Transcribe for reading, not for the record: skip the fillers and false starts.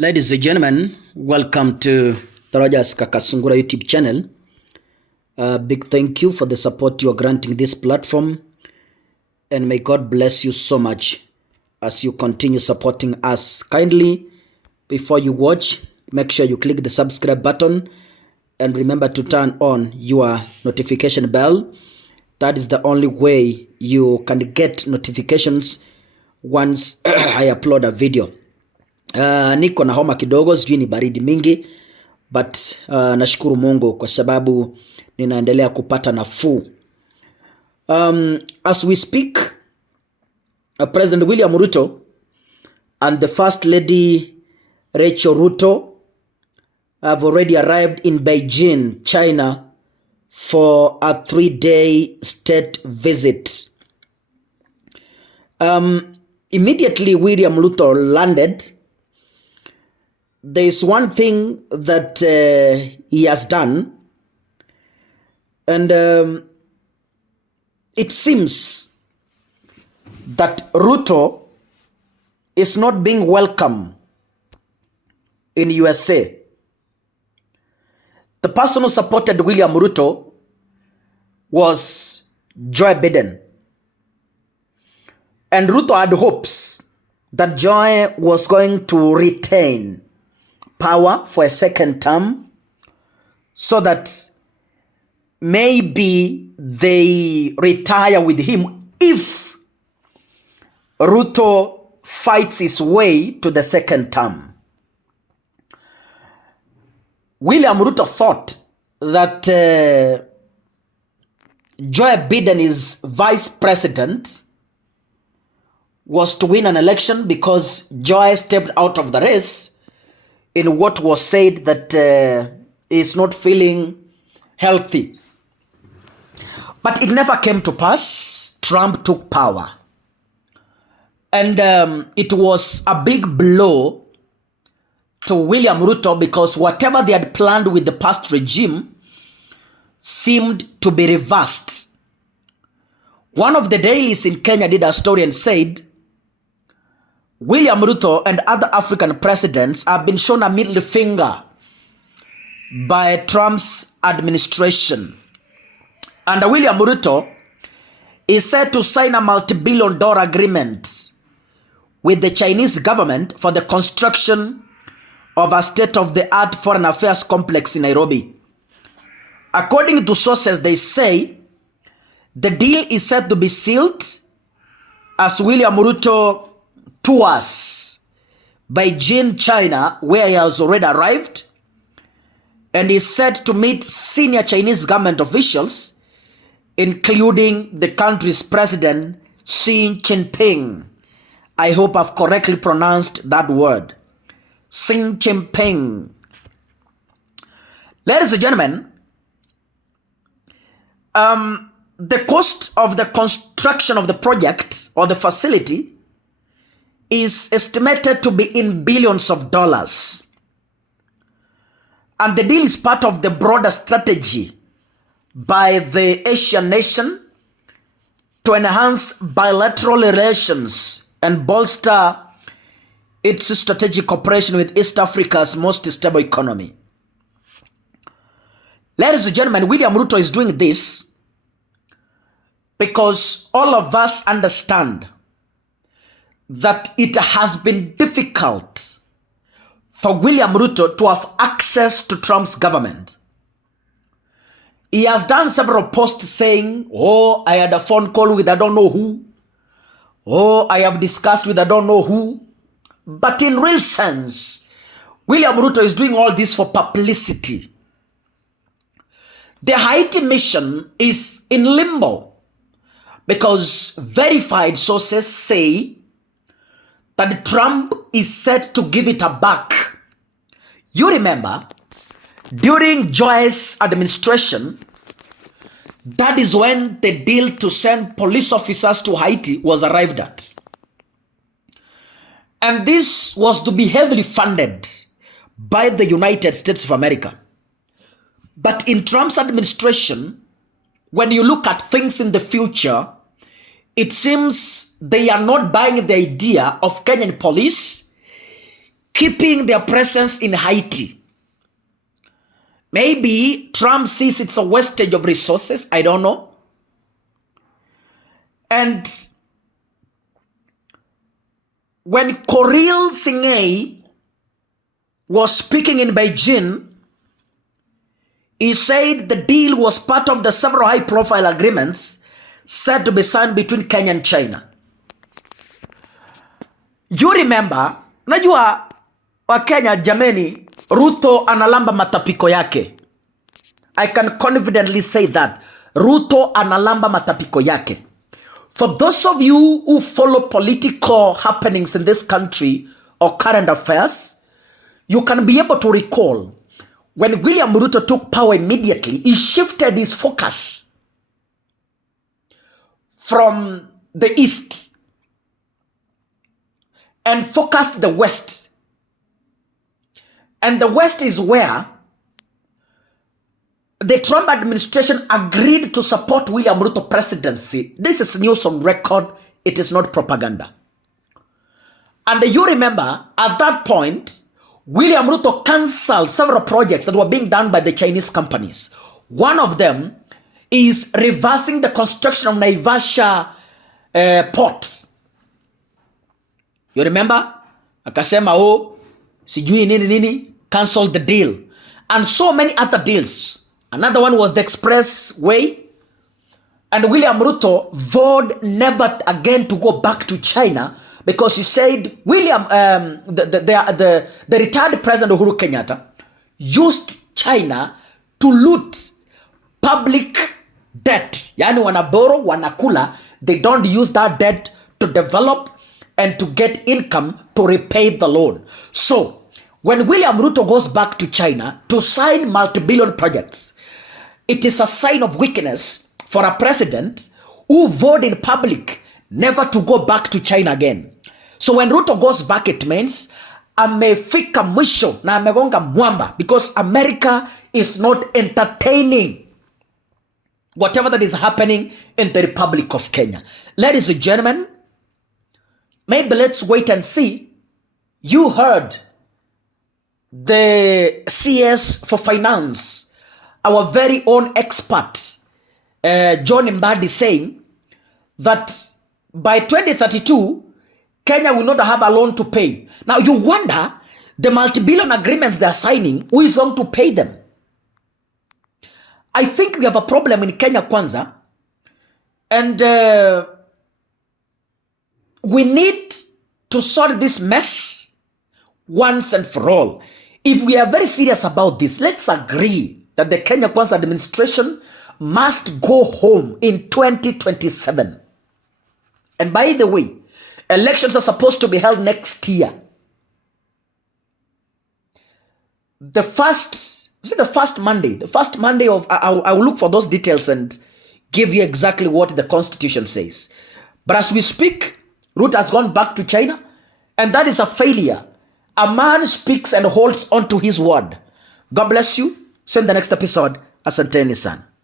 Ladies and gentlemen, welcome to the Rogers Kakasungura YouTube channel. Big thank you for the support you are granting this platform, and may God bless you so much as you continue supporting us. Kindly, before you watch, make sure you click the subscribe button and remember to turn on your notification bell. That is the only way you can get notifications once I upload a video. Niko na homa kidogo, sijui ni baridi mingi, but nashukuru Mungu kwa sababu ninaendelea kupata nafuu. As we speak, President William Ruto and the First Lady Rachel Ruto have already arrived in Beijing, China for a 3-day state visit. Immediately William Ruto landed, there is one thing that he has done, and it seems that Ruto is not being welcome in USA. The person who supported William Ruto was Joe Biden, and Ruto had hopes that Joe was going to retain power for a second term, so that maybe they retire with him if Ruto fights his way to the second term. William Ruto thought that Joe Biden, his vice president, was to win an election because Joe stepped out of the race in what was said that is not feeling healthy. But it never came to pass. Trump took power. And it was a big blow to William Ruto, because whatever they had planned with the past regime seemed to be reversed. One of the dailies in Kenya did a story and said, William Ruto and other African presidents have been shown a middle finger by Trump's administration. And William Ruto is said to sign a multi-billion-dollar agreement with the Chinese government for the construction of a state-of-the-art foreign affairs complex in Nairobi. According to sources, they say the deal is said to be sealed as William Ruto tours Beijing, China, where he has already arrived, and is said to meet senior Chinese government officials, including the country's president, Xi Jinping. I hope I've correctly pronounced that word. Xi Jinping. Ladies and gentlemen, the cost of the construction of the project or the facility is estimated to be in billions of dollars. And the deal is part of the broader strategy by the Asian nation to enhance bilateral relations and bolster its strategic cooperation with East Africa's most stable economy. Ladies and gentlemen, William Ruto is doing this because all of us understand that it has been difficult for William Ruto to have access to Trump's government. He has done several posts saying, oh, I had a phone call with I don't know who. Oh, I have discussed with I don't know who. But in real sense, William Ruto is doing all this for publicity. The Haiti mission is in limbo because verified sources say that Trump is set to give it back. You remember, during Joe's administration, that is when the deal to send police officers to Haiti was arrived at. And this was to be heavily funded by the United States of America. But in Trump's administration, when you look at things in the future, it seems they are not buying the idea of Kenyan police keeping their presence in Haiti. Maybe Trump sees it's a wastage of resources. I don't know. And when Koril Singay was speaking in Beijing, he said the deal was part of the several high-profile agreements said to be signed between Kenya and China. You remember, najua wa Kenya jameni, Ruto analamba matapiko yake. I can confidently say that. Ruto analamba matapiko yake. For those of you who follow political happenings in this country or current affairs, you can be able to recall when William Ruto took power immediately, he shifted his focus from the east and focused the west. And the west is where the Trump administration agreed to support William Ruto presidency. This is news on record. It is not propaganda. And you remember, at that point, William Ruto cancelled several projects that were being done by the Chinese companies. One of them is reversing the construction of Naivasha port. You remember? Akasema, sijui nini, cancelled the deal. And so many other deals. Another one was the expressway. And William Ruto vowed never again to go back to China because he said the retired President Uhuru Kenyatta used China to loot public debt. Yani wanaboro, wanakula. They don't use that debt to develop and to get income to repay the loan. So, when William Ruto goes back to China to sign multi-billion projects, it is a sign of weakness for a president who vowed in public never to go back to China again. So when Ruto goes back, it means amefika mwisho na amegonga mwamba, because America is not entertaining whatever that is happening in the Republic of Kenya. Ladies and gentlemen, maybe let's wait and see. You heard the CS for Finance, our very own expert, John Mbadi, saying that by 2032, Kenya will not have a loan to pay. Now you wonder, the multi-billion agreements they are signing, who is going to pay them? I think we have a problem in Kenya kwanza, and we need to sort this mess once and for all. If we are very serious about this, let's agree that the Kenya Kwanza administration must go home in 2027. And by the way, elections are supposed to be held next year. The first Monday of, I will look for those details and give you exactly what the Constitution says. But as we speak, Ruto has gone back to China, and that is a failure. A man speaks and holds on to his word. God bless you. See you in the next episode. Asanteni sana.